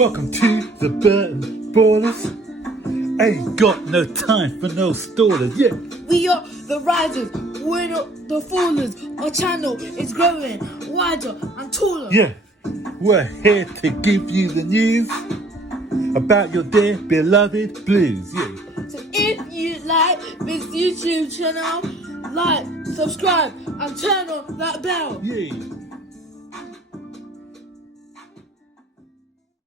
Welcome to the Burton Ballers. Ain't got no time for no stallers, yeah. We are the risers, we're not the fallers. Our channel is growing wider and taller. Yeah, we're here to give you the news about your dear beloved Blues, yeah. So if you like this YouTube channel, like, subscribe and turn on that bell. Yeah.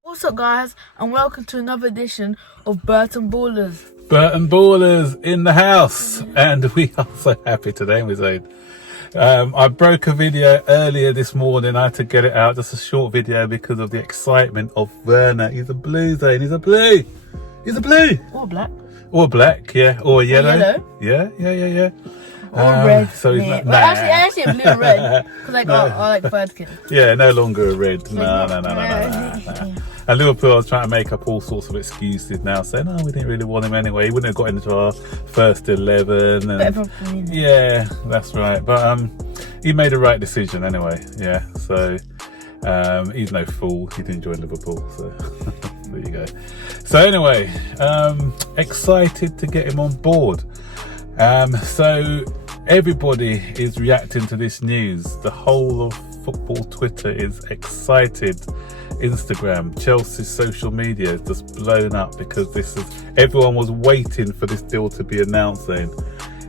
What's up guys, and welcome to another edition of Burton Ballers. Burton Ballers in the house, and we are so happy today, we say. I broke a video earlier this morning. I had to get it out, just a short video, because of the excitement of Werner. He's a blue, Zane. He's a blue. He's a blue. Or black. Or black, yeah. Or yellow. Yeah. Or red. So he's yeah. not, Well, actually blue and red. Because I like birdkin. Yeah, no longer a red. No. And Liverpool are trying to make up all sorts of excuses now, saying, "Oh, we didn't really want him anyway. He wouldn't have got into our first 11." And yeah, that's right. But he made the right decision anyway. Yeah, so he's no fool. He didn't join Liverpool, so there you go. So anyway, excited to get him on board. So everybody is reacting to this news. The whole of football Twitter is excited. Instagram, Chelsea's social media is just blown up because everyone was waiting for this deal to be announced then,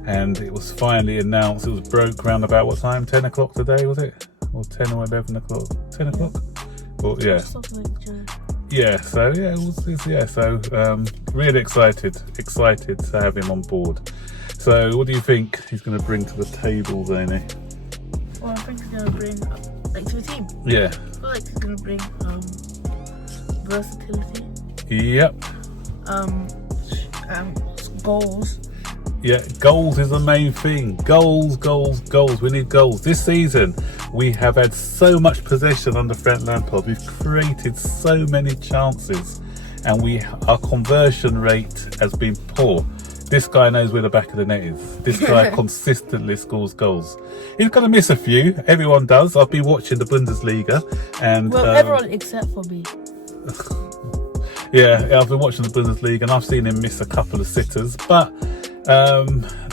and it was finally announced. It was broke around about what time? 10 o'clock today, was it? Or 10 or 11 o'clock? 10 o'clock? Well, yeah. Yeah, so yeah, so really excited to have him on board. So what do you think he's going to bring to the table, Zane? Well, I think he's going to bring to the team. Yeah. I feel like he's going to bring versatility. Yep. Goals. Yeah, goals is the main thing. Goals. We need goals. This season, we have had so much possession under Frank Lampard. We've created so many chances, and our conversion rate has been poor. This guy knows where the back of the net is. This guy consistently scores goals. He's going to miss a few. Everyone does. I've been watching the Bundesliga, and everyone except for me. Yeah, I've been watching the Bundesliga, and I've seen him miss a couple of sitters, but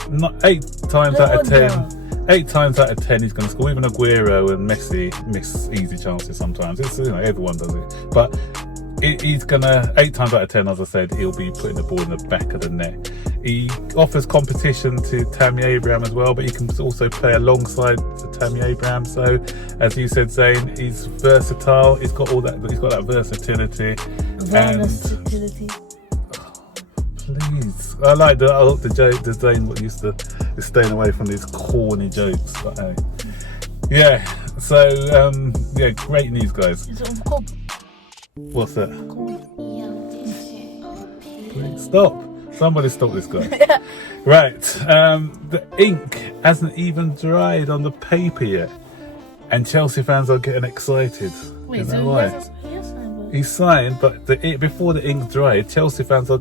not 8 times out of 10. 8 times out of 10 he's going to score. Even Aguero and Messi miss easy chances sometimes. It's, everyone does it, but he's gonna 8 times out of 10, as I said, he'll be putting the ball in the back of the net. He offers competition to Tammy Abraham as well, but he can also play alongside Tammy Abraham. So, as you said, Zane, he's versatile. He's got all that. He's got that versatility. Versatility. Please, I like the joke. The Zane what used to is staying away from these corny jokes. But hey, yeah. So yeah, great news, guys. What's that? Please stop. Somebody stop this guy. Right. The ink hasn't even dried on the paper yet, and Chelsea fans are getting excited. Wait, you know so why? He's signed, but before the ink dried, Chelsea fans are,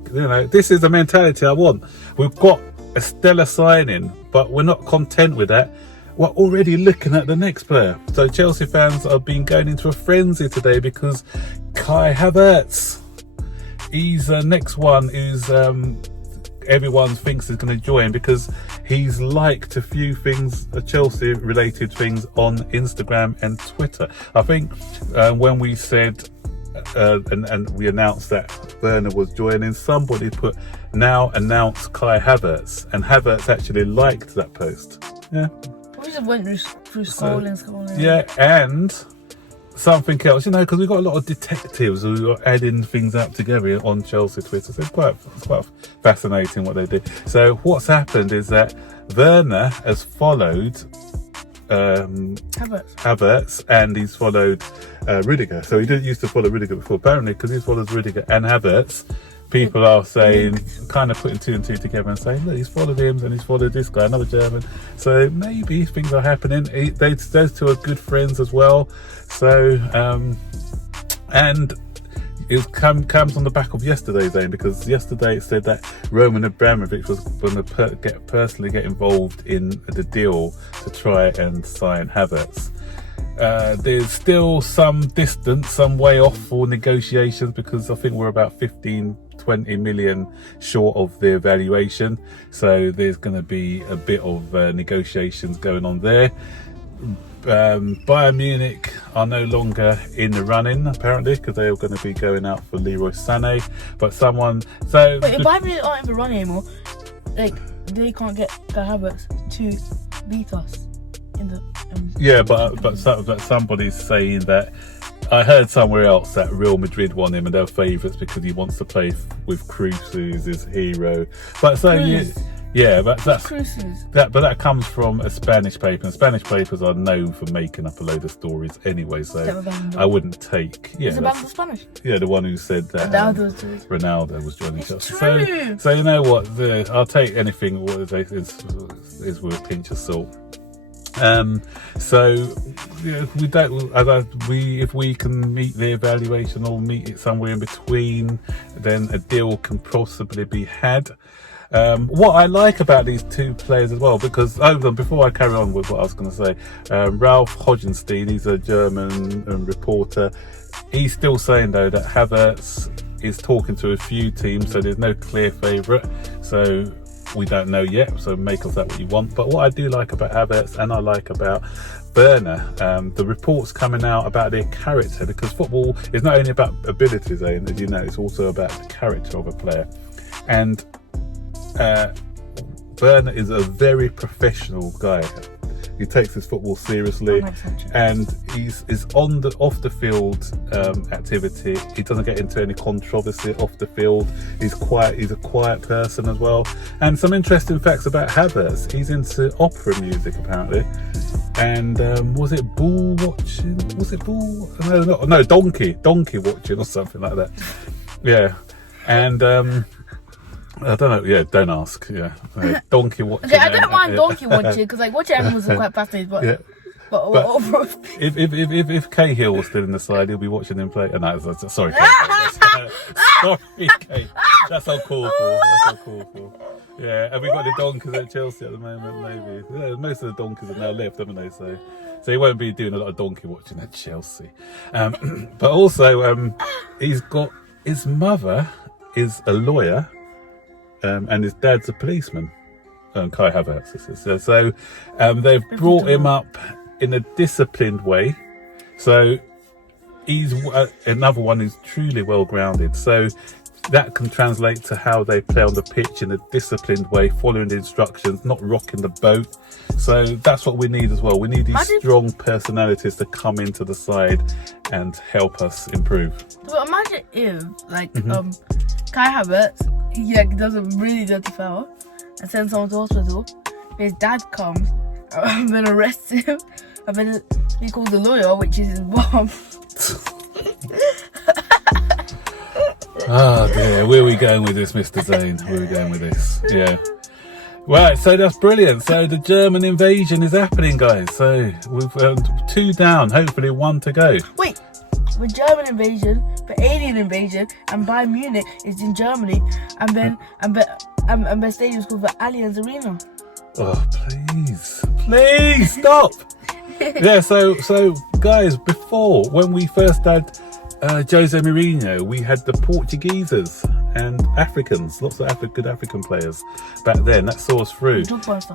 this is the mentality I want. We've got a stellar signing, but we're not content with that. We're already looking at the next player. So Chelsea fans have been going into a frenzy today because Kai Havertz, he's the next one is everyone thinks is going to join because he's liked a few things, Chelsea related things on Instagram and Twitter. I think when we said and we announced that Werner was joining, somebody put now announce Kai Havertz, and Havertz actually liked that post. Yeah. We just went through scrolling. Yeah, and something else, because we've got a lot of detectives who are adding things up together on Chelsea Twitter. So it's quite fascinating what they do. So what's happened is that Werner has followed Havertz, and he's followed Rudiger. So he didn't used to follow Rudiger before. Apparently, because he follows Rudiger and Havertz, people are saying, kind of putting 2 and 2 together and saying, look, he's followed him and he's followed this guy, another German. So maybe things are happening. Those two are good friends as well. So, and it comes on the back of yesterday's Zane, because yesterday it said that Roman Abramovich was going to personally get involved in the deal to try and sign Havertz. There's still some distance, some way off for negotiations, because I think we're about 15-20 million short of the valuation. So there's going to be a bit of negotiations going on there. Bayern Munich are no longer in the running, apparently, because they're going to be going out for Leroy Sané. But someone... So wait, if Bayern Munich aren't in the running anymore, like, they can't get Kai Havertz to beat us in the... yeah, but somebody's saying that... I heard somewhere else that Real Madrid want him and they're favourites because he wants to play with Cruz, who's his hero. But so... Yeah, but that comes from a Spanish paper, and Spanish papers are known for making up a load of stories anyway. So I wouldn't take. Yeah, about the Spanish. Yeah, the one who said that Ronaldo was joining Chelsea. So you know what? I'll take anything. What is with a pinch of salt. So yeah, we don't. If we can meet the evaluation or meet it somewhere in between, then a deal can possibly be had. What I like about these two players as well, because before I carry on with what I was going to say, Ralph Hogenstein, he's a German reporter. He's still saying though that Havertz is talking to a few teams, so there's no clear favourite. So we don't know yet. So make of that what you want. But what I do like about Havertz, and I like about Werner, the reports coming out about their character, because football is not only about abilities, as you know, it's also about the character of a player. And Werner is a very professional guy. He takes his football seriously, and he's off the field activity. He doesn't get into any controversy off the field. He's a quiet person as well. And some interesting facts about Havertz: he's into opera music apparently. And was it bull watching? Was it bull? No, donkey watching or something like that. Yeah, and. I don't know. Yeah, don't ask. Yeah, donkey watching. Okay, I don't mind donkey watching because like watching animals are quite fascinating. But, yeah. but if Cahill was still in the side, he'll be watching him play. No, sorry, Kate. Sorry, Kate. That's uncalled for. Yeah, have we got the donkeys at Chelsea at the moment? Maybe. Yeah, most of the donkeys are now left, haven't they? So he won't be doing a lot of donkey watching at Chelsea. But also, he's got his mother is a lawyer. And his dad's a policeman, Kai Havertz. So they've brought him up in a disciplined way. So he's another one who's truly well grounded. So that can translate to how they play on the pitch in a disciplined way, following the instructions, not rocking the boat. So that's what we need as well. We need these strong personalities to come into the side and help us improve. But imagine if, Kai Havertz, he does a really dirty foul and sends someone to hospital. His dad comes and then arrests him, and then he calls the lawyer, which is his mom. Oh dear, where are we going with this, Mr. Zane? Where are we going with this? Yeah. Right, so that's brilliant. So the German invasion is happening, guys. So we've 2 down, hopefully 1 to go. Wait, with German invasion, the alien invasion, and Bayern Munich is in Germany, and then the stadium's called the Allianz Arena. Oh, please stop. Yeah, so guys, before, when we first had Jose Mourinho, we had the Portuguese and Africans, lots of good African players back then. That saw us through.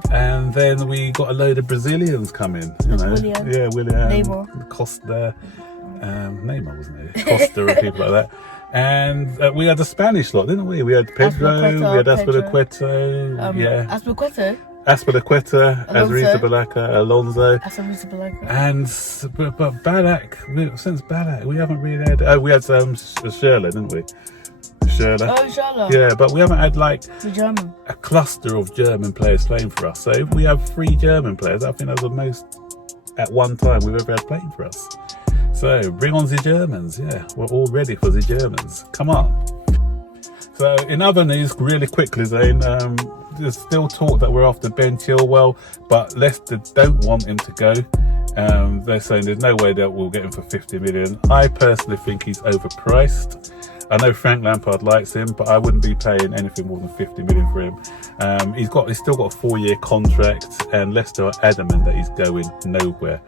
And then we got a load of Brazilians coming. William. Neymar. Costa. Neymar, wasn't it? Costa and people like that. And we had the Spanish lot, didn't we? We had Pedro, we had Azpilicueta. Azpilicueta, Arrizabalaga, Alonso. And but Ballack, since Ballack, we haven't really had. Oh, we had Schürrle, didn't we? Schürrle. Yeah, but we haven't had German. A cluster of German players playing for us. So if we have 3 German players, I think that's the most at one time we've ever had playing for us. So bring on the Germans. Yeah, we're all ready for the Germans. Come on. So in other news, really quickly, Zane, there's still talk that we're after Ben Chilwell, but Leicester don't want him to go. They're saying there's no way that we'll get him for 50 million. I personally think he's overpriced. I know Frank Lampard likes him, but I wouldn't be paying anything more than 50 million for him. He's still got a 4-year contract, and Leicester are adamant that he's going nowhere.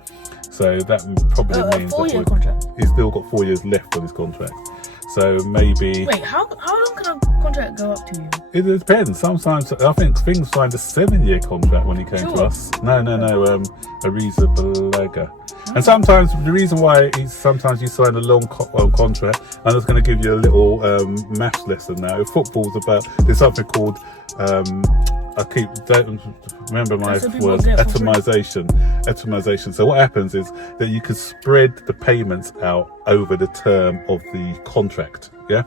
So that probably means 4-year that contract. he's still got 4 years left on his contract. So maybe. Wait, how long can a contract go up to you? It depends. Sometimes I think things signed a 7-year contract when he came to us. No. Ariza Balaga. And sometimes the reason why sometimes you sign a long contract, I'm just going to give you a little maths lesson now. Football's about, there's something called don't remember my word, atomization. So what happens is that you can spread the payments out over the term of the contract, yeah?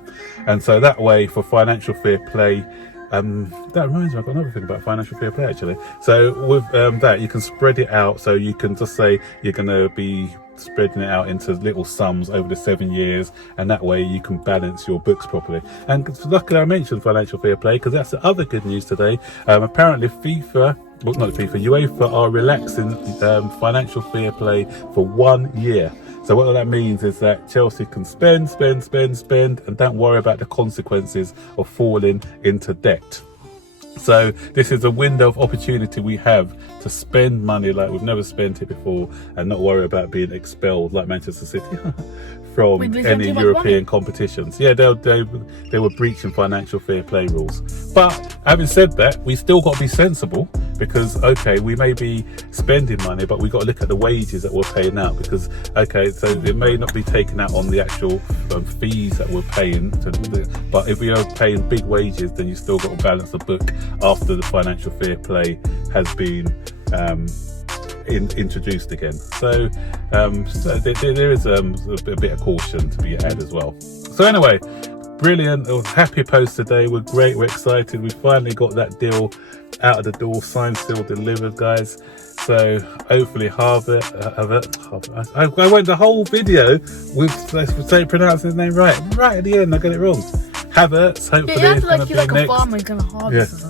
And so that way, for financial fair play, that reminds me, I've got another thing about financial fair play actually. So with that, you can spread it out. So you can just say you're going to be spreading it out into little sums over the 7 years, and that way you can balance your books properly. And luckily I mentioned financial fair play because that's the other good news today. Apparently UEFA are relaxing financial fair play for 1 year. So what that means is that Chelsea can spend and don't worry about the consequences of falling into debt. So this is a window of opportunity we have to spend money like we've never spent it before and not worry about being expelled like Manchester City from any European competitions. Yeah, they were breaching financial fair play rules. But having said that, we still got to be sensible because, okay, we may be spending money, but we've got to look at the wages that we're paying out because, okay, so it may not be taken out on the actual fees that we're paying. But if we are paying big wages, then you still got to balance the book after the financial fair play has been introduced again. So there is a bit of caution to be had as well. So anyway, brilliant. It was a happy post today. We're great. We're excited. We finally got that deal out of the door, signed, still delivered, guys. So hopefully Havertz. I went the whole video with pronouncing his name right at the end. I got it wrong. Havertz. Hopefully, yeah, like a farmer, he's gonna harvest.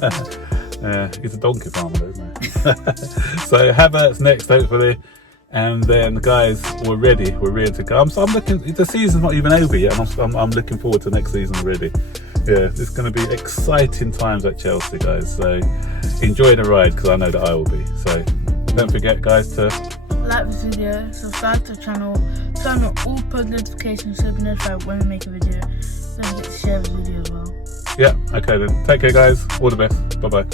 Yeah, he's a donkey farmer, isn't he? So Havertz next, hopefully, and then guys, we're ready to go. I'm looking. The season's not even over yet, and I'm looking forward to next season already. Yeah, it's going to be exciting times at Chelsea, guys. So enjoy the ride because I know that I will be. So don't forget, guys, to like this video, subscribe to the channel, turn on all post notifications so you can notified when we make a video. Don't forget to share the video as well. Yeah, okay then. Take care, guys. All the best. Bye bye.